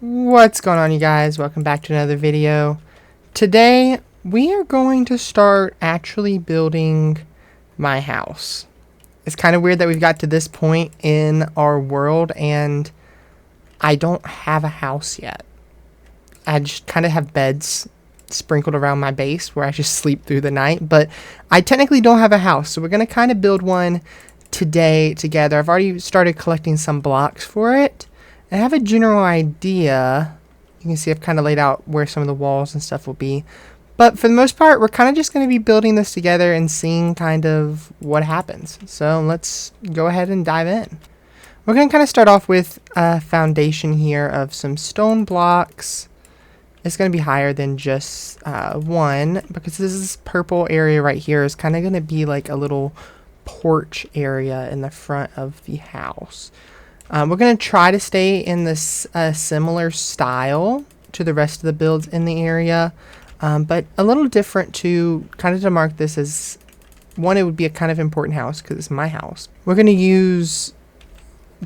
What's going on, you guys? Welcome back to another video. Today we are going to start actually building my house. It's kind of weird that we've got to this point in our world and I don't have a house yet. I just kind of have beds sprinkled around my base where I just sleep through the night, but I technically don't have a house, so we're going to kind of build one today together. I've already started collecting some blocks for it. I have a general idea. You can see I've kind of laid out where some of the walls and stuff will be. But for the most part, we're kind of just going to be building this together and seeing kind of what happens. So let's go ahead and dive in. We're going to kind of start off with a foundation here of some stone blocks. It's going to be higher than just one, because this purple area right here is kind of going to be like a little porch area in the front of the house. We're going to try to stay in this similar style to the rest of the builds in the area, but a little different to kind of mark this as one. It would be a kind of important house because it's my house. We're going to use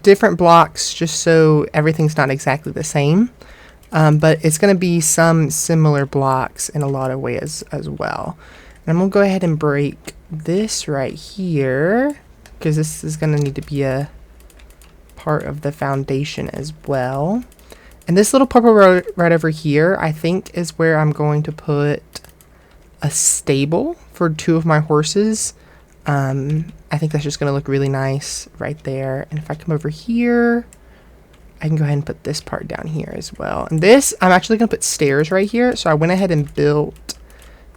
different blocks just so everything's not exactly the same, but it's going to be some similar blocks in a lot of ways as well. And I'm going to go ahead and break this right here because this is going to need to be a part of the foundation as well. And this little purple road right over here, I think, is where I'm going to put a stable for two of my horses. I think that's just going to look really nice right there. And if I come over here, I can go ahead and put this part down here as well. And this, I'm actually going to put stairs right here. So I went ahead and built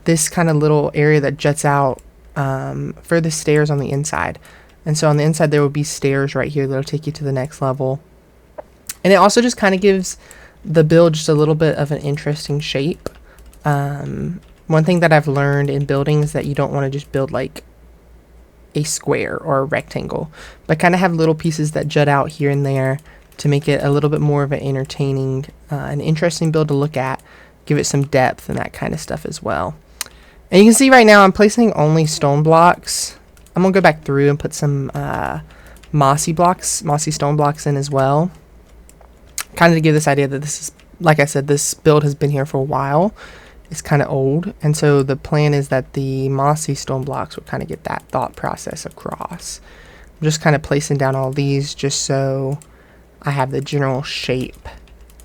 this kind of little area that juts out for the stairs on the inside. And so on the inside, there will be stairs right here that'll take you to the next level. And it also just kind of gives the build just a little bit of an interesting shape. One thing that I've learned in building is that you don't want to just build like a square or a rectangle, but kind of have little pieces that jut out here and there to make it a little bit more of an entertaining, an interesting build to look at, give it some depth and that kind of stuff as well. And you can see right now I'm placing only stone blocks. I'm going to go back through and put some mossy stone blocks in as well. Kind of to give this idea that this is, like I said, this build has been here for a while. It's kind of old. And so the plan is that the mossy stone blocks will kind of get that thought process across. I'm just kind of placing down all these just so I have the general shape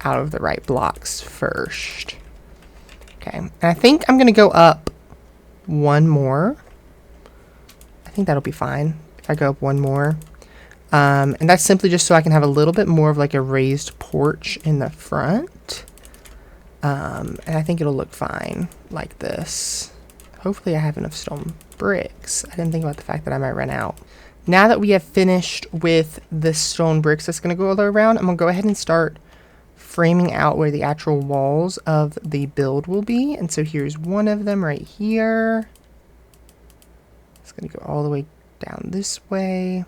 out of the right blocks first. Okay. And I think I'm going to go up one more. I think that'll be fine if I go up one more. And that's simply just so I can have a little bit more of like a raised porch in the front. And I think it'll look fine like this. Hopefully I have enough stone bricks. I didn't think about the fact that I might run out. Now that we have finished with the stone bricks that's going to go all around, I'm going to go ahead and start framing out where the actual walls of the build will be. And so here's one of them right here. It's going to go all the way down this way.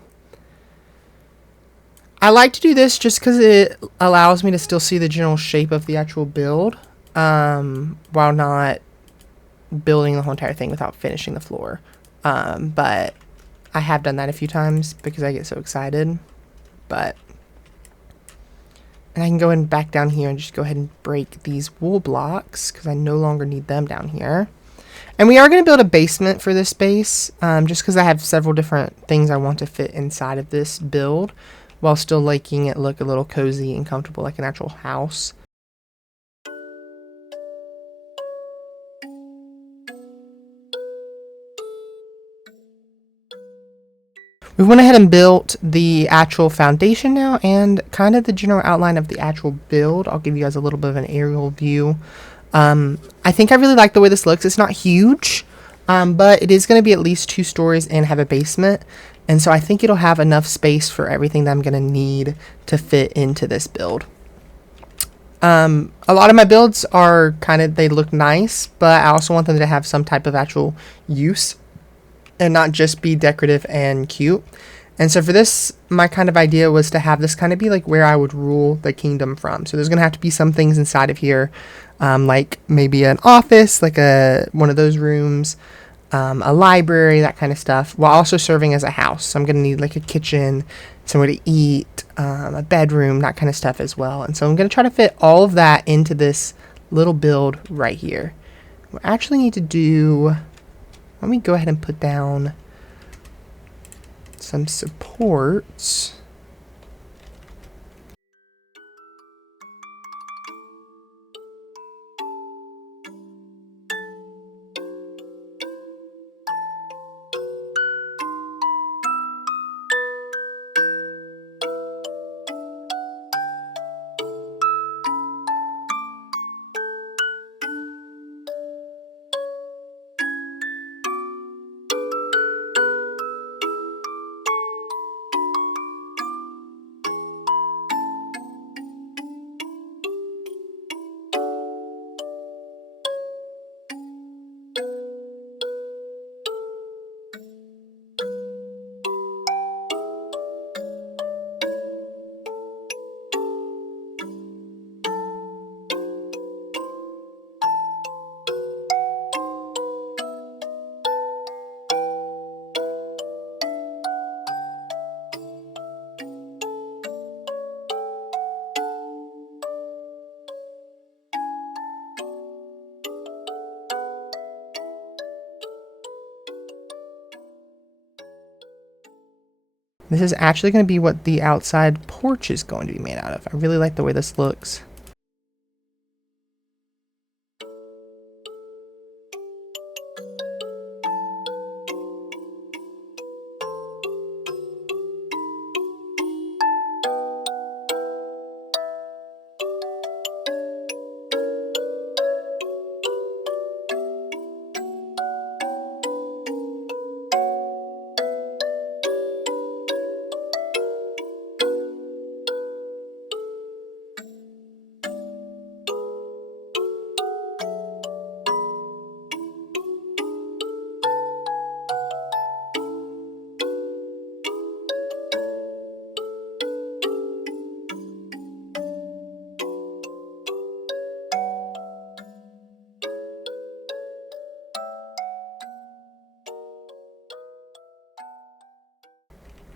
I like to do this just because it allows me to still see the general shape of the actual build, while not building the whole entire thing without finishing the floor. But I have done that a few times because I get so excited. And I can go in back down here and just go ahead and break these wool blocks because I no longer need them down here. And we are going to build a basement for this base, just because I have several different things I want to fit inside of this build, while still making it look a little cozy and comfortable like an actual house. We went ahead and built the actual foundation now and kind of the general outline of the actual build. I'll give you guys a little bit of an aerial view. I think I really like the way this looks. It's not huge, but it is going to be at least 2 stories and have a basement. And so I think it'll have enough space for everything that I'm going to need to fit into this build. A lot of my builds are they look nice, but I also want them to have some type of actual use and not just be decorative and cute. And so for this, my kind of idea was to have this kind of be like where I would rule the kingdom from. So there's going to have to be some things inside of here, like maybe an office, like one of those rooms, a library, that kind of stuff, while also serving as a house. So I'm going to need like a kitchen, somewhere to eat, a bedroom, that kind of stuff as well. And so I'm going to try to fit all of that into this little build right here. We actually need to do, let me go ahead and put down some supports. This is actually going to be what the outside porch is going to be made out of. I really like the way this looks.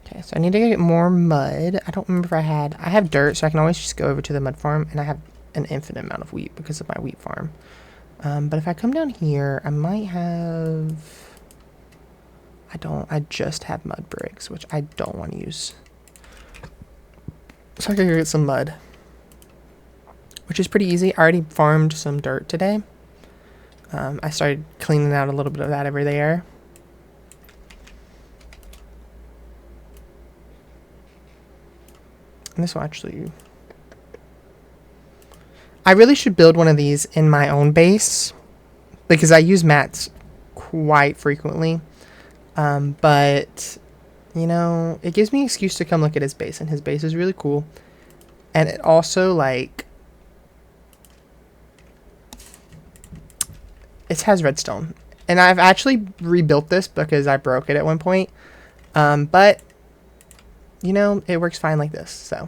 Okay, so I need to get more mud. I don't remember if I have dirt, so I can always just go over to the mud farm, and I have an infinite amount of wheat because of my wheat farm. But if I come down here, I might have, I just have mud bricks, which I don't want to use. So I can go get some mud, which is pretty easy. I already farmed some dirt today. I started cleaning out a little bit of that over there. And this will actually, I really should build one of these in my own base because I use mats quite frequently. But you know, it gives me an excuse to come look at his base, and his base is really cool. And it also, like, it has redstone, and I've actually rebuilt this because I broke it at one point. But you know, it works fine like this, so.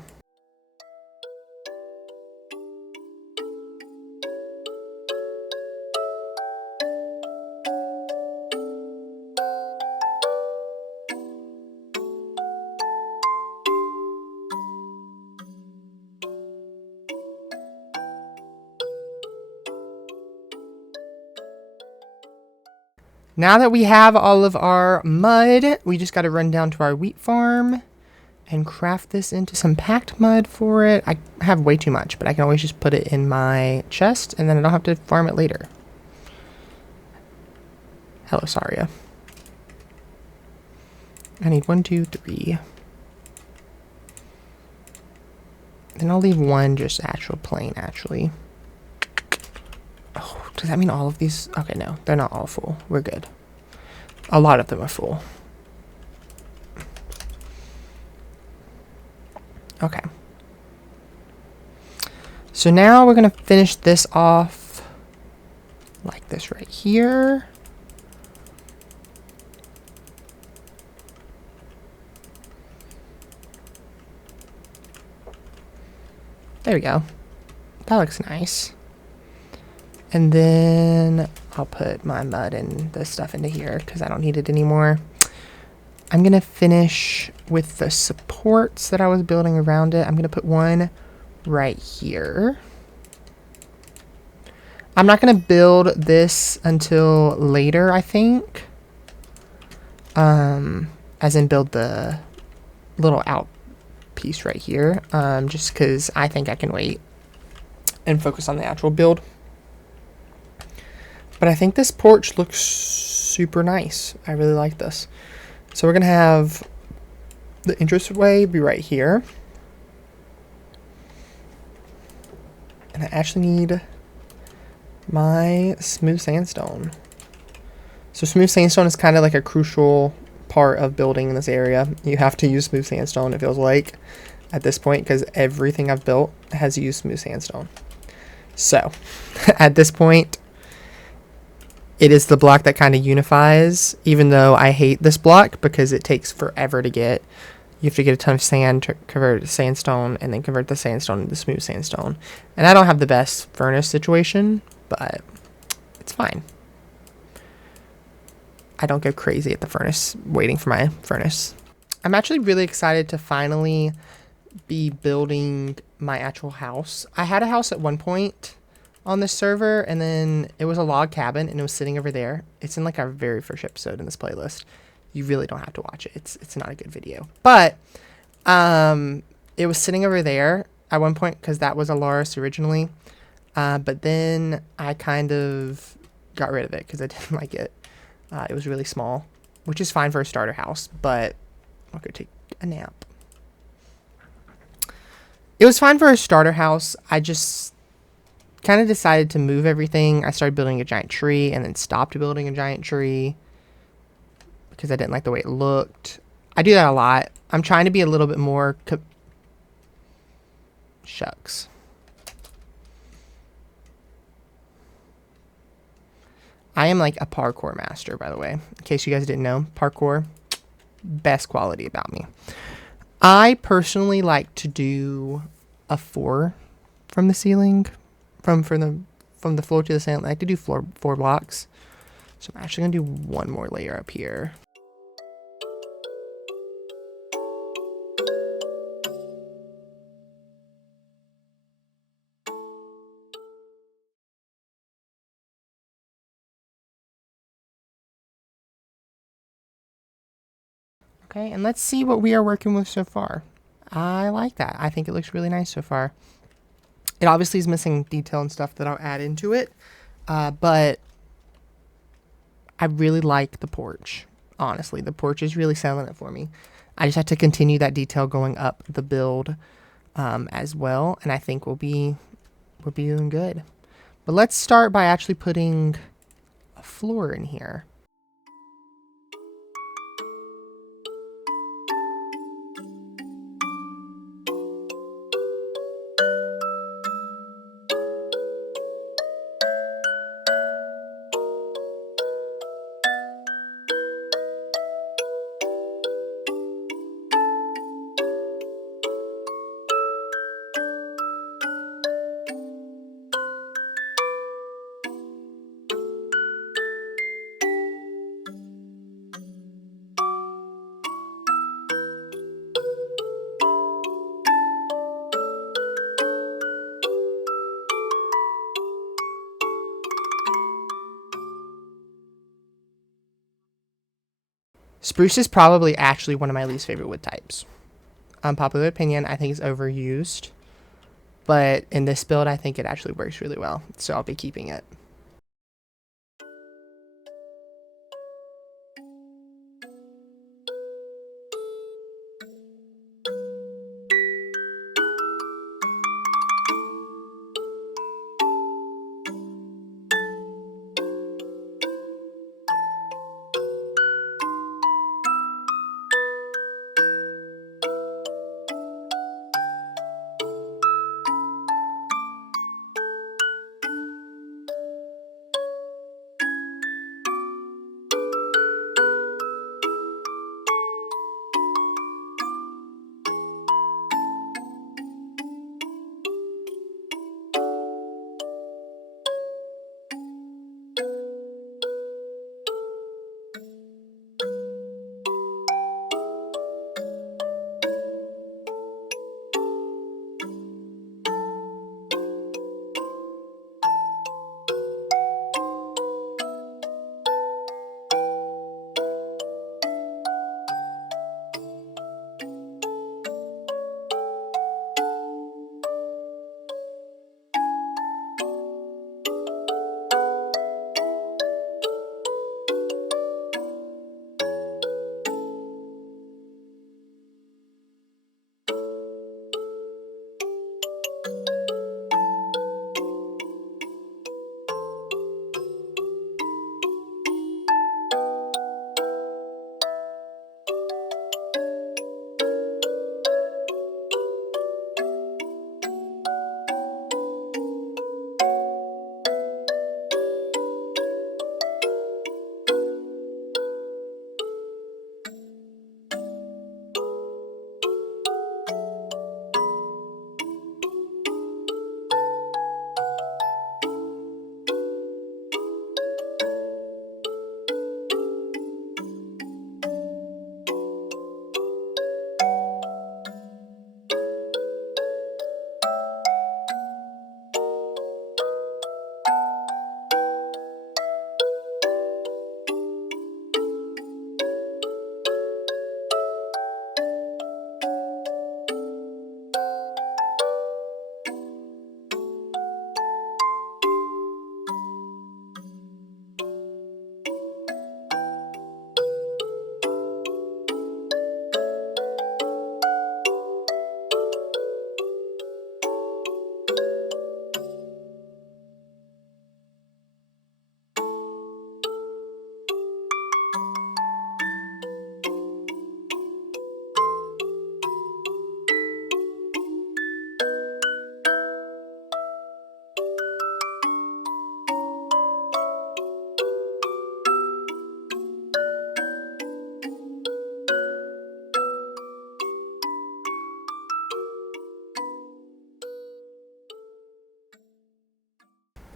Now that we have all of our mud, we just got to run down to our wheat farm and craft this into some packed mud for it. I have way too much, but I can always just put it in my chest, and then I don't have to farm it later. Hello, Saria. I need 1, 2, 3. Then I'll leave one just actual plain, actually. Oh, does that mean all of these? Okay, no, they're not all full. We're good. A lot of them are full. Okay. So now we're going to finish this off like this right here. There we go. That looks nice. And then I'll put my mud and this stuff into here because I don't need it anymore. I'm going to finish with the supports that I was building around it. I'm going to put one right here. I'm not going to build this until later, I think. As in build the little out piece right here. Just because I think I can wait and focus on the actual build. But I think this porch looks super nice. I really like this. So we're going to have the entranceway be right here. And I actually need my smooth sandstone. So smooth sandstone is kind of like a crucial part of building in this area. You have to use smooth sandstone, it feels like, at this point, because everything I've built has used smooth sandstone. So, at this point, it is the block that kind of unifies, even though I hate this block because it takes forever to get. You have to get a ton of sand to convert it to sandstone and then convert the sandstone into smooth sandstone. And I don't have the best furnace situation, but it's fine. I don't go crazy at the furnace, waiting for my furnace. I'm actually really excited to finally be building my actual house. I had a house at one point on this server, and then it was a log cabin, and it was sitting over there. It's in like our very first episode in this playlist. You really don't have to watch it. It's not a good video. But it was sitting over there at one point because that was Elarris originally. But then I kind of got rid of it because I didn't like it. It was really small, which is fine for a starter house, but I'll go take a nap. It was fine for a starter house. I just kind of decided to move everything. I started building a giant tree and then stopped building a giant tree because I didn't like the way it looked. I do that a lot. I'm trying to be a little bit more... Shucks. I am like a parkour master, by the way. In case you guys didn't know, parkour, best quality about me. I personally like to do a 4 from the ceiling, from the floor to the ceiling. I like to do 4 blocks. So I'm actually gonna do one more layer up here. Okay, and let's see what we are working with so far. I like that. I think it looks really nice so far. It obviously is missing detail and stuff that I'll add into it, but I really like the porch. Honestly, the porch is really selling it for me. I just have to continue that detail going up the build as well, and I think we'll be doing good. But let's start by actually putting a floor in here. Spruce is probably actually one of my least favorite wood types. Unpopular opinion, I think it's overused. But in this build, I think it actually works really well. So I'll be keeping it.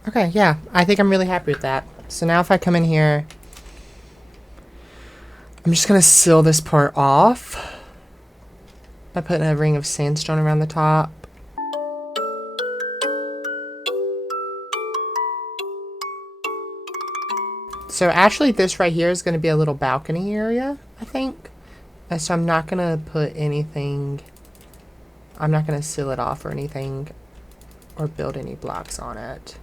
Okay, yeah, I think I'm really happy with that. So now if I come in here, I'm just gonna seal this part off by putting a ring of sandstone around the top. So actually this right here is gonna be a little balcony area, I think. And so I'm not gonna put anything, I'm not gonna seal it off or anything or build any blocks on it.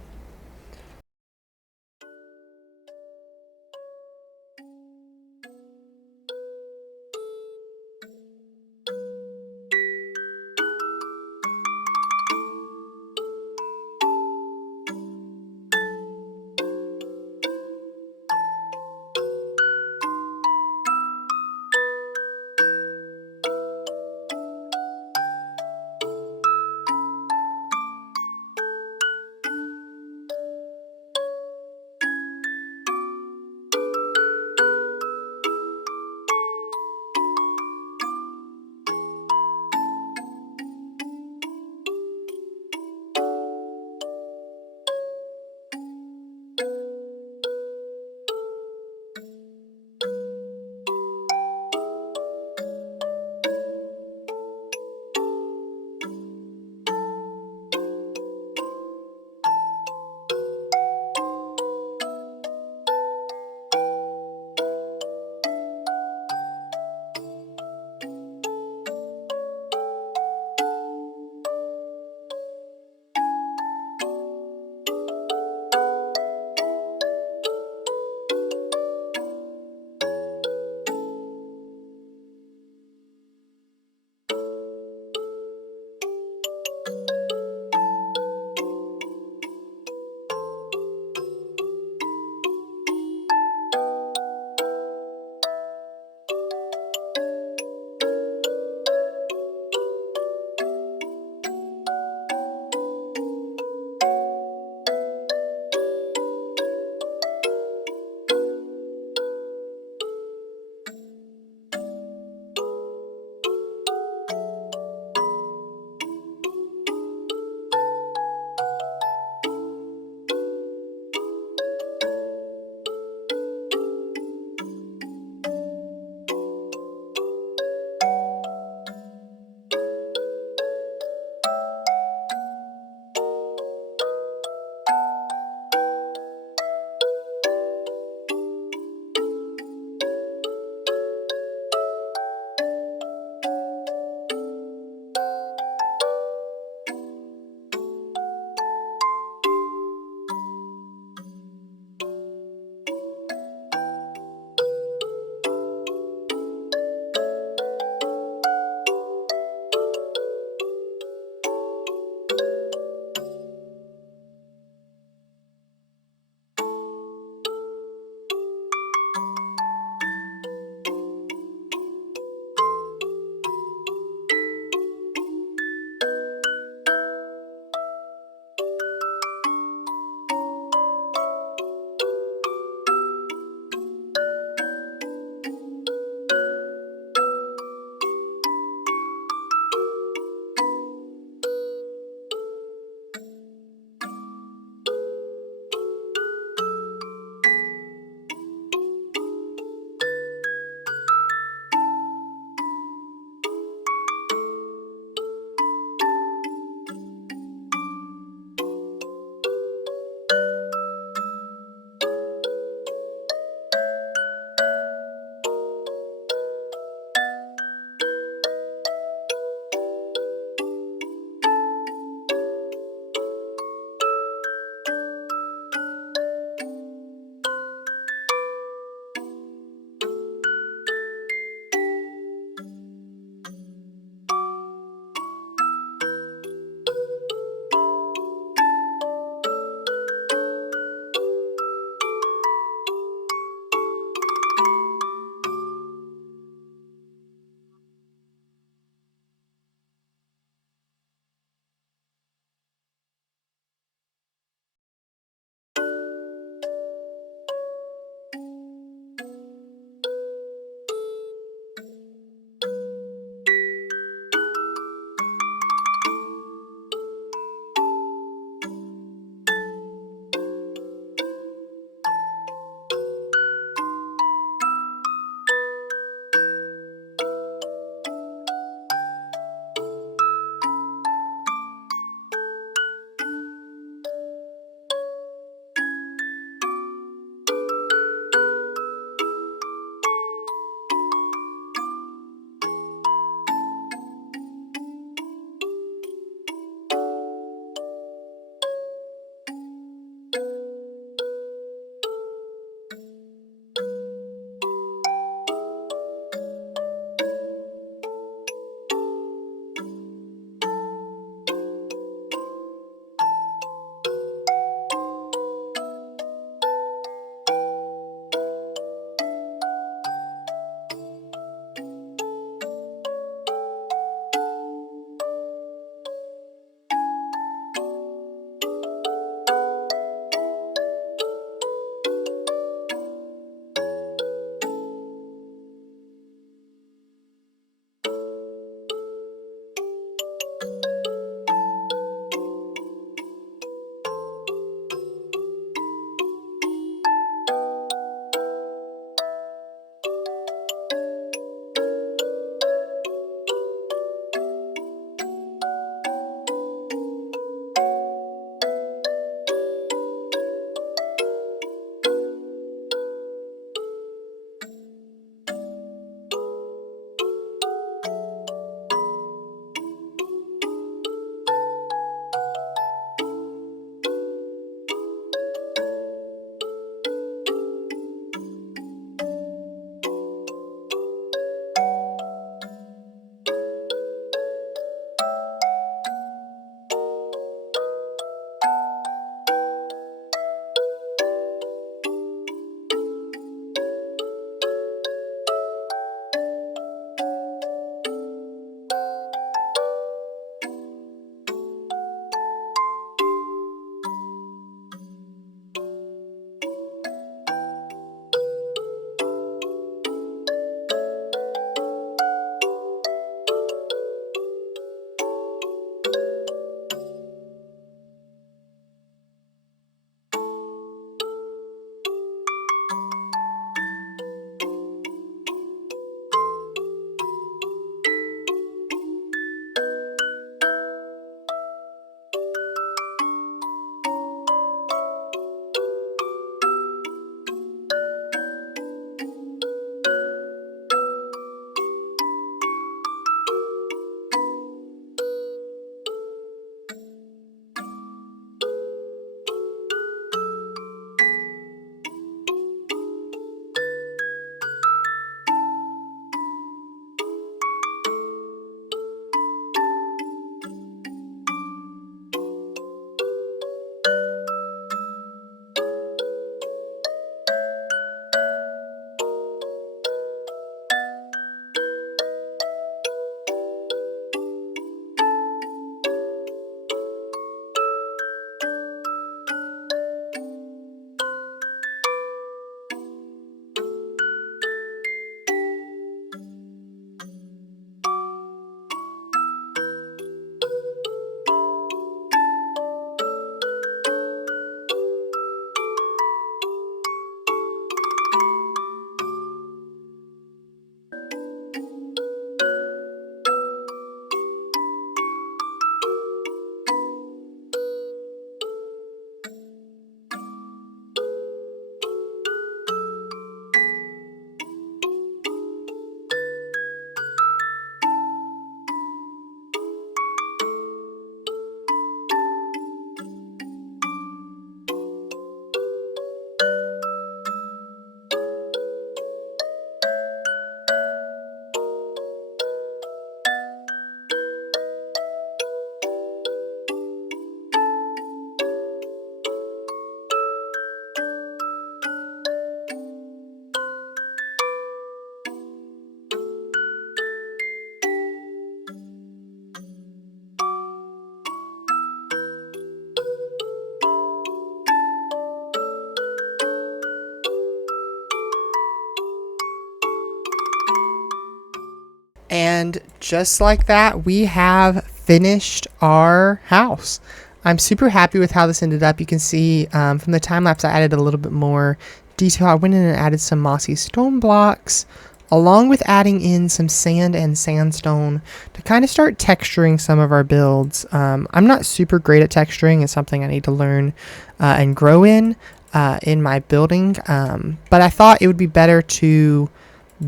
And just like that, we have finished our house. I'm super happy with how this ended up. You can see from the time lapse I added a little bit more detail. I went in and added some mossy stone blocks, along with adding in some sand and sandstone to kind of start texturing some of our builds. I'm not super great at texturing. It's something I need to learn and grow in my building. But I thought it would be better to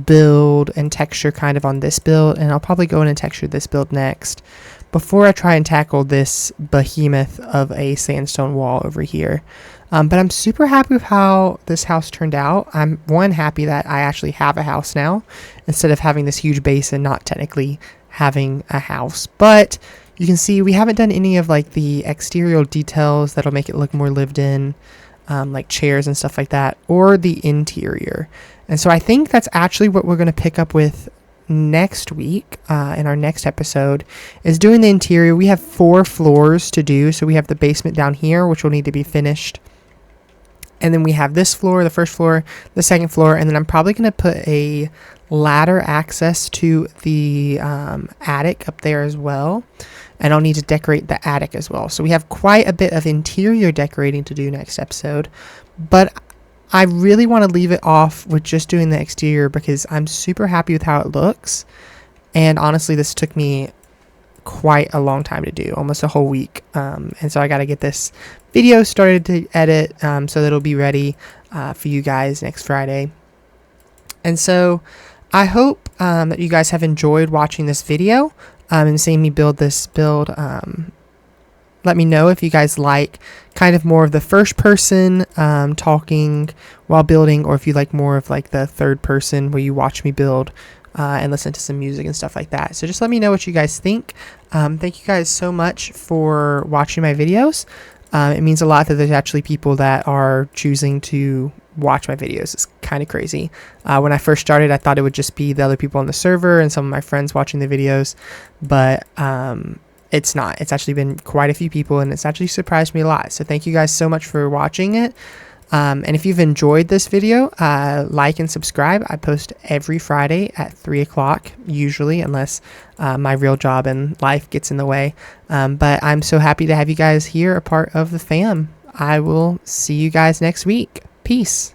build and texture kind of on this build, and I'll probably go in and texture this build next before I try and tackle this behemoth of a sandstone wall over here. But I'm super happy with how this house turned out. I'm happy that I actually have a house now instead of having this huge base and not technically having a house. But you can see we haven't done any of like the exterior details that'll make it look more lived in, like chairs and stuff like that, or the interior. And so I think that's actually what we're going to pick up with next week in our next episode, is doing the interior. We have 4 floors to do. So we have the basement down here, which will need to be finished. And then we have this floor, the first floor, the second floor, and then I'm probably going to put a ladder access to the attic up there as well. And I'll need to decorate the attic as well. So we have quite a bit of interior decorating to do next episode. But I really want to leave it off with just doing the exterior because I'm super happy with how it looks. And honestly, this took me quite a long time to do, almost a whole week. And so I got to get this video started to edit so that it'll be ready for you guys next Friday. And so I hope that you guys have enjoyed watching this video and seeing me build this build. Let me know if you guys like kind of more of the first person talking while building, or if you like more of like the third person where you watch me build and listen to some music and stuff like that. So just let me know what you guys think. Thank you guys so much for watching my videos. It means a lot that there's actually people that are choosing to watch my videos. It's kind of crazy. When I first started, I thought it would just be the other people on the server and some of my friends watching the videos, but it's not. It's actually been quite a few people, and it's actually surprised me a lot. So thank you guys so much for watching it. And if you've enjoyed this video, like and subscribe. I post every Friday at 3 o'clock, usually, unless my real job and life gets in the way. But I'm so happy to have you guys here, a part of the fam. I will see you guys next week. Peace.